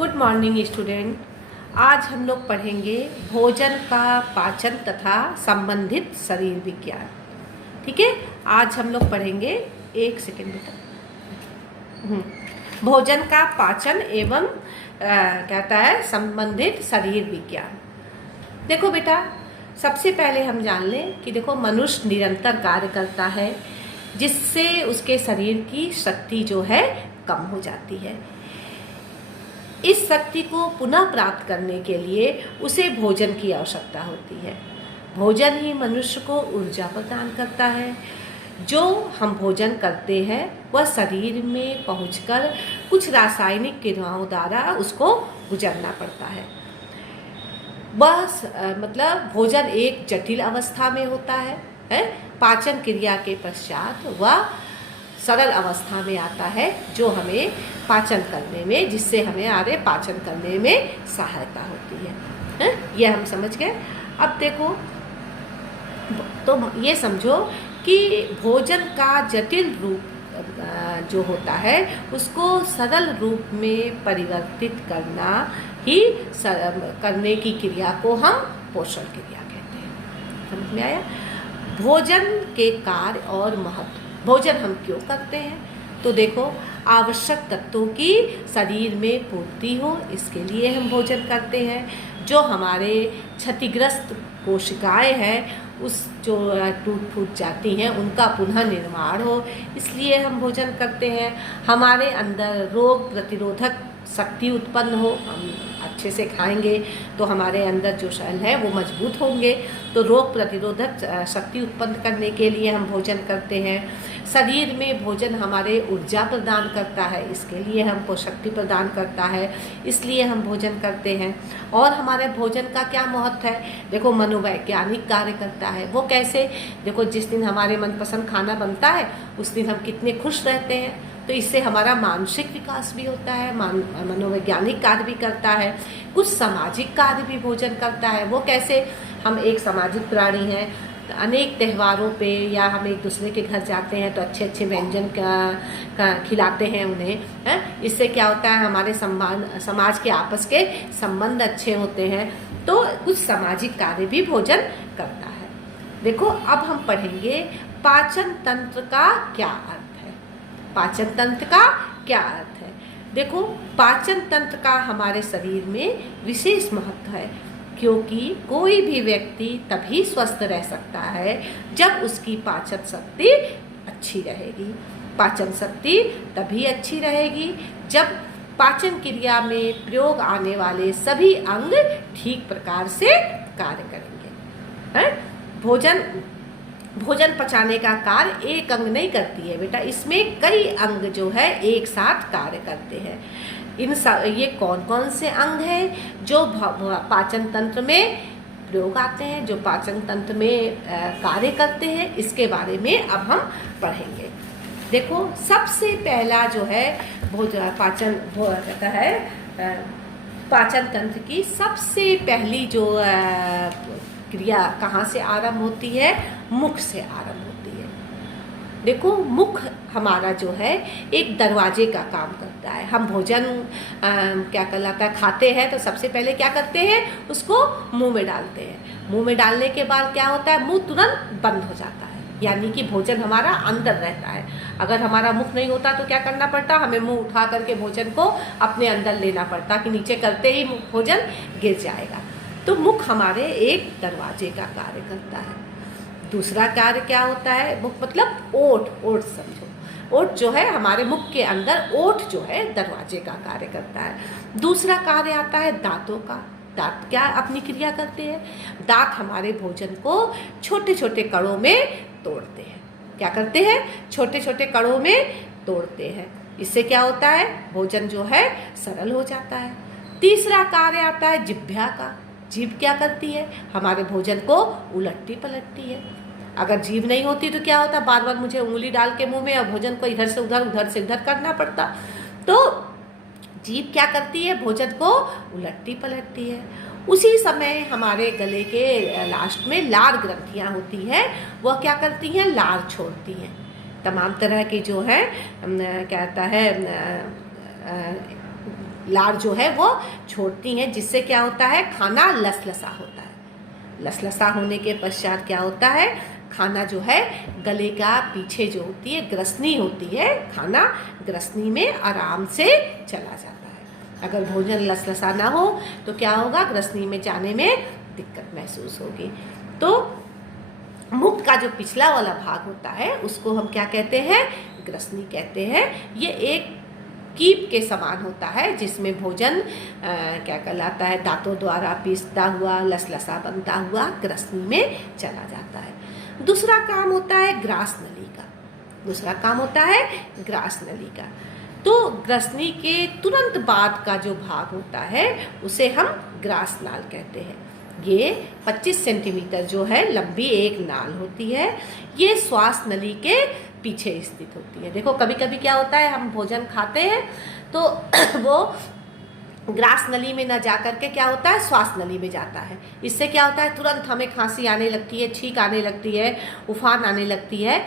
Good morning student. आज हम लोग पढ़ेंगे भोजन का पाचन तथा संबंधित शरीर विज्ञान। ठीक है, आज हम लोग पढ़ेंगे, एक सेकेंड बेटा, भोजन का पाचन एवं कहता है संबंधित शरीर विज्ञान। देखो बेटा, सबसे पहले हम जान लें कि देखो मनुष्य निरंतर कार्य करता है जिससे उसके शरीर की शक्ति जो है कम हो जाती है। इस शक्ति को पुनः प्राप्त करने के लिए उसे भोजन की आवश्यकता होती है। भोजन ही मनुष्य को ऊर्जा प्रदान करता है। जो हम भोजन करते हैं वह शरीर में पहुंचकर कुछ रासायनिक क्रियाओं द्वारा उसको गुजरना पड़ता है। वह मतलब भोजन एक जटिल अवस्था में होता है। पाचन क्रिया के पश्चात वह सरल अवस्था में आता है जो हमें पाचन करने में, जिससे हमें आगे पाचन करने में सहायता होती है। ये हम समझ गए। अब देखो, तो ये समझो कि भोजन का जटिल रूप जो होता है उसको सरल रूप में परिवर्तित करना ही करने की क्रिया को हम पोषण क्रिया कहते हैं। समझ में आया? भोजन के कार्य और महत्व। भोजन हम क्यों करते हैं? तो देखो, आवश्यक तत्वों की शरीर में पूर्ति हो, इसके लिए हम भोजन करते हैं। जो हमारे क्षतिग्रस्त कोशिकाएं हैं उस जो टूट फूट जाती हैं उनका पुनः निर्माण हो, इसलिए हम भोजन करते हैं। हमारे अंदर रोग प्रतिरोधक शक्ति उत्पन्न हो, हम अच्छे से खाएंगे तो हमारे अंदर जो सेल है वो मजबूत होंगे। तो रोग प्रतिरोधक शक्ति उत्पन्न करने के लिए हम भोजन करते हैं। शरीर में भोजन हमारे ऊर्जा प्रदान करता है, इसके लिए हमको शक्ति प्रदान करता है, इसलिए हम भोजन करते हैं। और हमारे भोजन का क्या महत्व है? देखो, मनोवैज्ञानिक कार्य करता है। वो कैसे? देखो, जिस दिन हमारे मनपसंद खाना बनता है उस दिन हम कितने खुश रहते हैं, तो इससे हमारा मानसिक विकास भी होता है, मनोवैज्ञानिक कार्य भी करता है। कुछ सामाजिक कार्य भी भोजन करता है। वो कैसे? हम एक सामाजिक प्राणी हैं, अनेक त्योहारों पे या हम एक दूसरे के घर जाते हैं तो अच्छे अच्छे व्यंजन का खिलाते हैं उन्हें। इससे क्या होता है? हमारे समाज के आपस के संबंध अच्छे होते हैं। तो कुछ सामाजिक कार्य भी भोजन करता है। देखो, अब हम पढ़ेंगे पाचन तंत्र का क्या अर्थ है। पाचन तंत्र का क्या अर्थ है? देखो, पाचन तंत्र का हमारे शरीर में विशेष महत्व है, क्योंकि कोई भी व्यक्ति तभी स्वस्थ रह सकता है जब उसकी पाचन शक्ति अच्छी रहेगी। पाचन शक्ति तभी अच्छी रहेगी जब पाचन क्रिया में प्रयोग आने वाले सभी अंग ठीक प्रकार से कार्य करेंगे। भोजन पचाने का कार्य एक अंग नहीं करती है बेटा, इसमें कई अंग जो है एक साथ कार्य करते हैं। ये कौन कौन से अंग हैं जो पाचन तंत्र में प्रयोग आते हैं, जो पाचन तंत्र में कार्य करते हैं, इसके बारे में अब हम पढ़ेंगे। देखो, सबसे पहला जो है पाचन तंत्र की सबसे पहली जो क्रिया कहाँ से आरंभ होती है? मुख से आरंभ होती है। देखो, मुख हमारा जो है एक दरवाजे का काम करता है। हम भोजन क्या कहलाता है, खाते हैं तो सबसे पहले क्या करते हैं? उसको मुंह में डालते हैं। मुंह में डालने के बाद क्या होता है? मुंह तुरंत बंद हो जाता है, यानी कि भोजन हमारा अंदर रहता है। अगर हमारा मुख नहीं होता तो क्या करना पड़ता? हमें मुंह उठा करके भोजन को अपने अंदर लेना पड़ता, कि नीचे करते ही भोजन गिर जाएगा। तो मुख हमारे एक दरवाजे का कार्य करता है। दूसरा कार्य क्या होता है? मुख मतलब ओठ समझो। ओठ जो है हमारे मुख के अंदर, ओठ जो है दरवाजे का कार्य करता है। दूसरा कार्य आता है दांतों का। दांत क्या अपनी क्रिया करते हैं? दांत हमारे भोजन को छोटे छोटे कणों में तोड़ते हैं। क्या करते हैं? छोटे छोटे कणों में तोड़ते हैं। इससे क्या होता है? भोजन जो है सरल हो जाता है। तीसरा कार्य आता है जिह्वा का। जीभ क्या करती है? हमारे भोजन को उलटती पलटती है। अगर जीभ नहीं होती तो क्या होता? बार बार मुझे उंगली डाल के मुंह में और भोजन को इधर से उधर, उधर से इधर करना पड़ता। तो जीभ क्या करती है? भोजन को उलटती पलटती है। उसी समय हमारे गले के लास्ट में लार ग्रंथियां होती हैं, वह क्या करती हैं? लार छोड़ती हैं। तमाम तरह की जो है कहता है लार जो है वो छोड़ती हैं, जिससे क्या होता है, खाना लसलसा होता है। लसलसा होने के पश्चात क्या होता है, खाना जो है गले का पीछे जो होती है ग्रसनी होती है, खाना ग्रसनी में आराम से चला जाता है। अगर भोजन लसलसा ना हो तो क्या होगा, ग्रसनी में जाने में दिक्कत महसूस होगी। तो मुख का जो पिछला वाला भाग होता है उसको हम क्या कहते हैं, ग्रसनी कहते हैं। ये एक कीप के समान होता है, जिसमें भोजन क्या कहलाता है, दांतों द्वारा पीसता हुआ लसलसा बनता हुआ ग्रसनी में चला जाता है। दूसरा काम होता है ग्रास नली का, दूसरा काम होता है ग्रास नली का। तो ग्रसनी के तुरंत बाद का जो भाग होता है उसे हम ग्रास नाल कहते हैं। ये 25 सेंटीमीटर जो है लंबी एक नाल होती है। ये श्वास नली के पीछे स्थित होती है। देखो कभी कभी क्या होता है, हम भोजन खाते हैं तो वो ग्रास नली में न जा करके क्या होता है, श्वास नली में जाता है। इससे क्या होता है, तुरंत हमें खांसी आने लगती है, छींक आने लगती है, उफान आने लगती है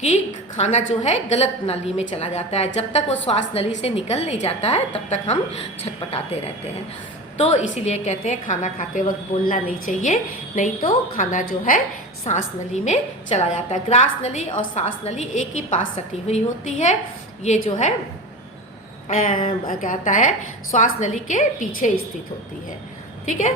कि खाना जो है गलत नली में चला जाता है। जब तक वो श्वास नली से निकल नहीं जाता है तब तक हम छटपटाते रहते हैं। तो इसीलिए कहते हैं खाना खाते वक्त बोलना नहीं चाहिए, नहीं तो खाना जो है सांस नली में चला जाता है। ग्रास नली और सांस नली एक ही पास सटी हुई होती है। ये जो है कहता है श्वास नली के पीछे स्थित होती है। ठीक है।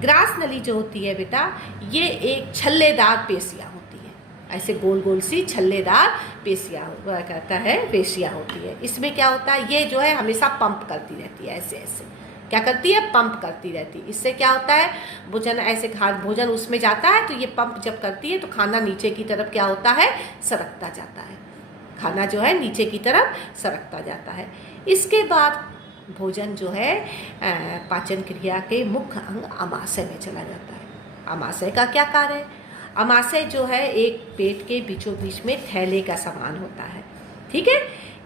ग्रास नली जो होती है बेटा, ये एक छल्लेदार पेशियाँ होती है, ऐसे गोल गोल सी छल्लेदार पेशियाँ कहता है पेशियाँ होती है। इसमें क्या होता है, ये जो है हमेशा पंप करती रहती है, ऐसे ऐसे क्या करती है, पंप करती रहती है। इससे क्या होता है, भोजन ऐसे भोजन उसमें जाता है तो ये पंप जब करती है तो खाना नीचे की तरफ क्या होता है, सरकता जाता है। खाना जो है नीचे की तरफ सरकता जाता है। इसके बाद भोजन जो है पाचन क्रिया के मुख्य अंग आमाशय में चला जाता है। आमाशय का क्या कार्य है, आमाशय जो है एक पेट के बीचों बीच में थैले का समान होता है। ठीक है।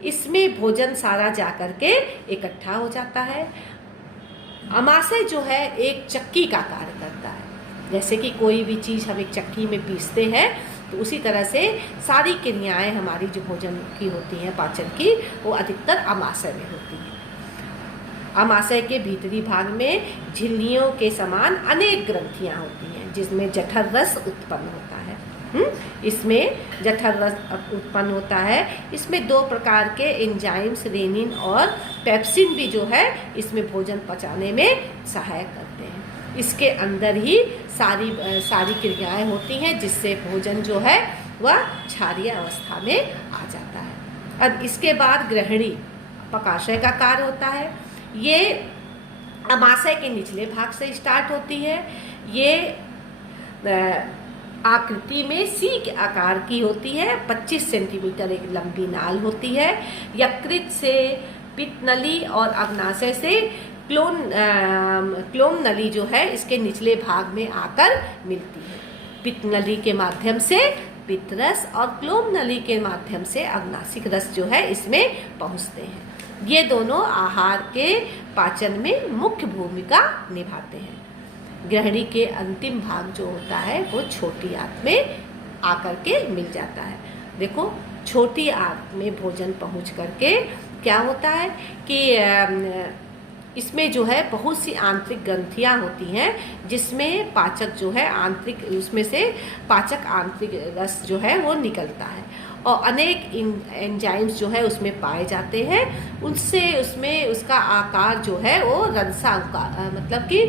इसमें भोजन सारा जा करके इकट्ठा हो जाता है। आमाशय जो है एक चक्की का कार्य करता है। जैसे कि कोई भी चीज़ हम एक चक्की में पीसते हैं तो उसी तरह से सारी क्रियाएं हमारी जो भोजन की होती हैं, पाचन की, वो अधिकतर आमाशय में होती हैं। आमाशय के भीतरी भाग में झिल्लियों के समान अनेक ग्रंथियां होती हैं, जिसमें जठर रस उत्पन्न होता है। इसमें जठर रस उत्पन्न होता है। इसमें 2 प्रकार के एंजाइम्स रेनिन और पेप्सिन भी जो है इसमें भोजन पचाने में सहायक करते हैं। इसके अंदर ही सारी क्रियाएं होती हैं, जिससे भोजन जो है वह क्षारीय अवस्था में आ जाता है। अब इसके बाद ग्रहणी पकाशय का कार्य होता है। ये आमाशय के निचले भाग से स्टार्ट होती है। ये आकृति में सी के आकार की होती है। 25 सेंटीमीटर एक लंबी नाल होती है। यकृत से पित्त नली और अग्नाशय से क्लोम नली जो है इसके निचले भाग में आकर मिलती है। पित्त नली के माध्यम से पित्त रस और क्लोम नली के माध्यम से अग्नाशिक रस जो है इसमें पहुंचते हैं। ये दोनों आहार के पाचन में मुख्य भूमिका निभाते हैं। ग्रहणी के अंतिम भाग जो होता है वो छोटी आंत में आकर के मिल जाता है। देखो छोटी आंत में भोजन पहुंच करके क्या होता है कि इसमें जो है बहुत सी आंतरिक ग्रंथियां होती हैं, जिसमें पाचक जो है आंतरिक, उसमें से पाचक आंतरिक रस जो है वो निकलता है और अनेक एंजाइम्स जो है उसमें पाए जाते हैं। उससे उसमें उसका आकार जो है वो रंसा मतलब कि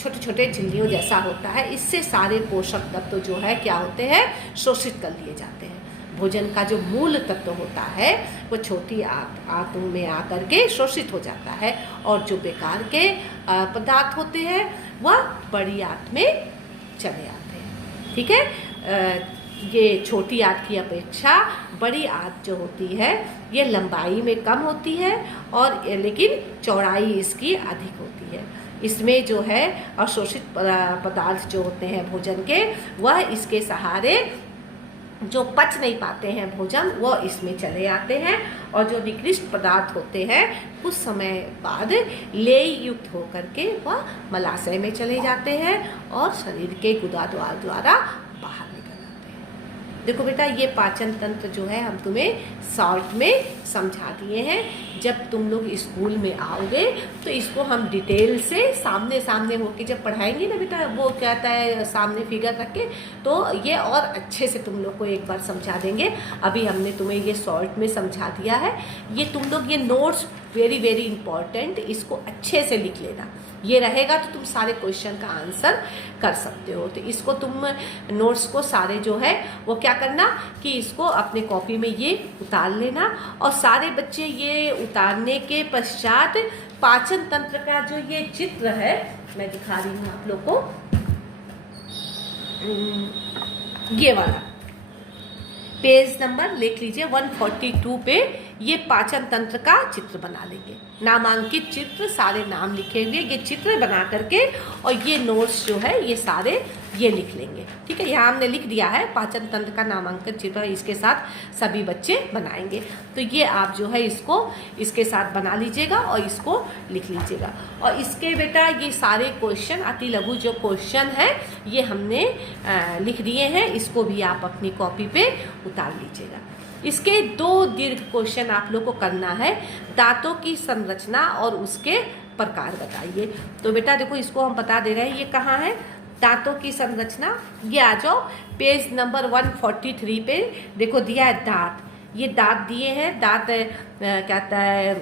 छोटे छोटे झिल्लियों जैसा होता है। इससे सारे पोषक तत्व जो है क्या होते हैं, शोषित कर लिए जाते हैं। भोजन का जो मूल तत्व होता है वो छोटी आंतों में आकर के शोषित हो जाता है और जो बेकार के पदार्थ होते हैं वह बड़ी आंत में चले आते हैं। ठीक है। ये छोटी आंत की अपेक्षा बड़ी आंत जो होती है ये लंबाई में कम होती है और लेकिन चौड़ाई इसकी अधिक होती है। इसमें जो है अवशोषित पदार्थ जो होते हैं भोजन के, वह इसके सहारे जो पच नहीं पाते हैं भोजन वो इसमें चले आते हैं और जो निकृष्ट पदार्थ होते हैं कुछ समय बाद लेय युक्त होकर के वह मलाशय में चले जाते हैं और शरीर के गुदाद्वार द्वारा बाहर निकल आते हैं। देखो बेटा ये पाचन तंत्र जो है हम तुम्हें शॉर्ट में समझा दिए हैं। जब तुम लोग स्कूल में आओगे तो इसको हम डिटेल से सामने सामने होके जब पढ़ाएंगे ना बेटा, वो कहता है सामने फिगर रख के, तो ये और अच्छे से तुम लोग को एक बार समझा देंगे। अभी हमने तुम्हें ये शॉर्ट में समझा दिया है। ये तुम लोग ये नोट्स वेरी वेरी इंपॉर्टेंट, इसको अच्छे से लिख लेना। ये रहेगा तो तुम सारे क्वेश्चन का आंसर कर सकते हो। तो इसको तुम नोट्स को सारे जो है वो क्या करना कि इसको अपने कॉपी में ये उतार लेना, और सारे बच्चे ये उतारने के पश्चात पाचन तंत्र का जो ये चित्र है मैं दिखा रही हूँ आप लोग को, ये वाला पेज नंबर लिख लीजिए 142 पे ये पाचन तंत्र का चित्र बना लेंगे। नामांकित चित्र, सारे नाम लिखेंगे, ये चित्र बना करके, और ये नोट्स जो है ये सारे ये लिख लेंगे। ठीक है, यहाँ हमने लिख दिया है पाचन तंत्र का नामांकित चित्र, इसके साथ सभी बच्चे बनाएंगे। तो ये आप जो है इसको इसके साथ बना लीजिएगा और इसको लिख लीजिएगा। और इसके बेटा ये सारे क्वेश्चन अति लघु जो क्वेश्चन है ये हमने लिख दिए हैं, इसको भी आप अपनी कॉपी पे उतार लीजिएगा। इसके 2 दीर्घ क्वेश्चन आप लोग को करना है। दांतों की संरचना और उसके प्रकार बताइए। तो बेटा देखो इसको हम बता दे रहे हैं, ये कहाँ है दांतों की संरचना, ये आ जाओ पेज नंबर 143 पे देखो दिया है दांत। ये दांत दिए हैं, दांत कहता है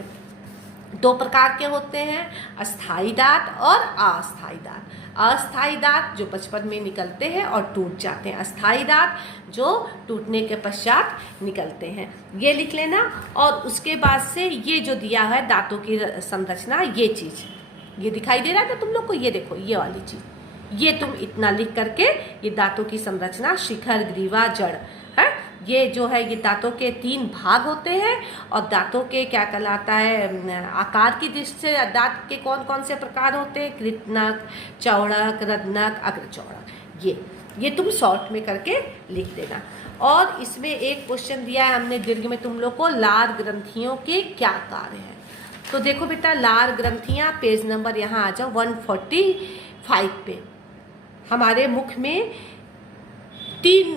2 प्रकार के होते हैं, अस्थाई दांत और अस्थाई दांत। अस्थाई दांत जो बचपन में निकलते हैं और टूट जाते हैं, अस्थाई दांत जो टूटने के पश्चात निकलते हैं, ये लिख लेना। और उसके बाद से ये जो दिया है दांतों की संरचना, ये चीज़ ये दिखाई दे रहा है ना तुम लोग को, ये देखो ये वाली चीज़, ये तुम इतना लिख करके ये दांतों की संरचना, शिखर, ग्रीवा, जड़ है, ये जो है ये दांतों के 3 भाग होते हैं। और दांतों के क्या कहलाता है आकार की दृष्टि से दांत के कौन कौन से प्रकार होते हैं, कृतनक, चौड़क, रत्नक, अग्रचौड़क। ये तुम शॉर्ट में करके लिख देना। और इसमें एक क्वेश्चन दिया है हमने दीर्घ में तुम लोग को, लार ग्रंथियों के क्या कार्य हैं। तो देखो बेटा लार ग्रंथियां पेज नंबर यहाँ आ जाओ 145 पे। हमारे मुख में 3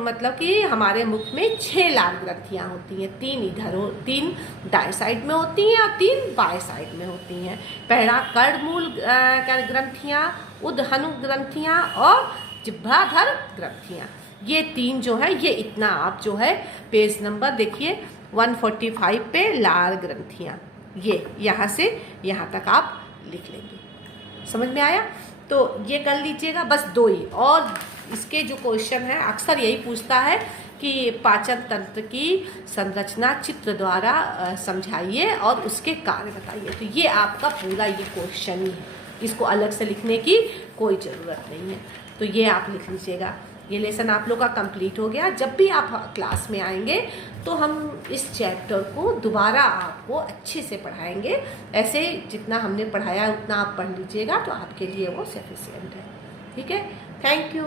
मतलब कि हमारे मुख में 6 लार ग्रंथियाँ होती हैं, 3 इधर 3 दाएं साइड में होती हैं और 3 बाएं साइड में होती हैं। पहला कर्णमूल ग्रंथियाँ, उदहनु ग्रंथियाँ और जिह्वाधर ग्रंथियाँ, ये 3 जो है ये इतना आप जो है पेज नंबर देखिए 145 पे लार ग्रंथियाँ, ये यहाँ से यहाँ तक आप लिख लेंगे। समझ में आया? तो ये कर लीजिएगा बस 2 ही। और इसके जो क्वेश्चन है अक्सर यही पूछता है कि पाचन तंत्र की संरचना चित्र द्वारा समझाइए और उसके कार्य बताइए। तो ये आपका पूरा ये क्वेश्चन ही है, इसको अलग से लिखने की कोई ज़रूरत नहीं है। तो ये आप लिख लीजिएगा। ये लेसन आप लोग का कंप्लीट हो गया। जब भी आप क्लास में आएंगे तो हम इस चैप्टर को दोबारा आपको अच्छे से पढ़ाएंगे। ऐसे जितना हमने पढ़ाया उतना आप पढ़ लीजिएगा तो आपके लिए वो सफिशिएंट है। ठीक है, थैंक यू।